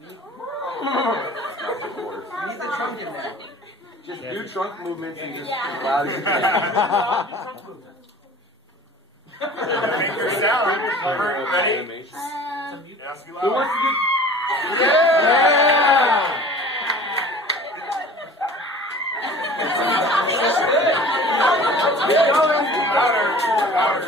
You need the trunk in there. Just do trunk movements and just as loud as you can. Fingers down. Ready? Who wants to do? Yeah! Louder. Louder.